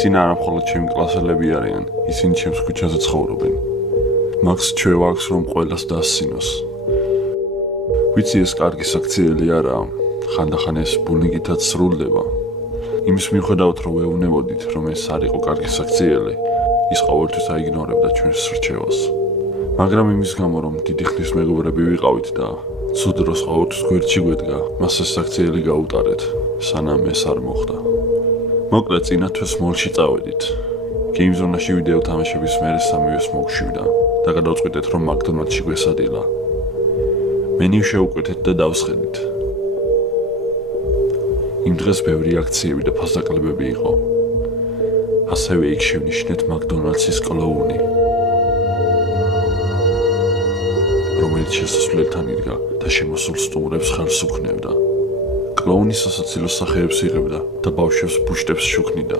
ისინი არა მხოლოდ ჩემი კლასელები არიან, ისინი ჩემს ქუჩაზე ცხოვრობენ. მაგს ჩვევა აქვს, რომ ყველას დაასწინოს. ვიცი ეს კარგი საქციელი არაა, ხანდახან ეს ბუნიკითაც სრულდება. იმის მიუხედავად, რომ ვეუბნებოდით, რომ ეს არ იყო კარგი საქციელი, ის ყოველთვის აიგნორებდა ჩვენს რჩევას. მაგრამ იმის გამო, რომ დიდი ხნის მეგობრები ვიყავით და ცუდ დროს ყოველთვის გვერდში გვედგა, მას ეს საქციელი გაუტარეთ, სანამ ეს არ მოხდა. მოკლედ, წინა თვეს მოლში წავედით. გეიმ ზონაში ვიდეო თამაშების მერე სამივეს მოგშვიდა და გადავწყვიტეთ, რომ მაკდონალდში გვესადილა. მენიუ შევუკვეთეთ და დავსხედით. იმ დღეს ბევრი აქციები და ფასდაკლებები იყო. ასევე იქ შევნიშნეთ მაკდონალდსის კლოუნი, რომელიც შესასვლელთან იდგა და შემოსულ სტუმრებს ხარს უქნევდა. კლოუნი სასაცილო სახეებს იღებდა და ბავშვებს ბუშტებს შუქნიდა.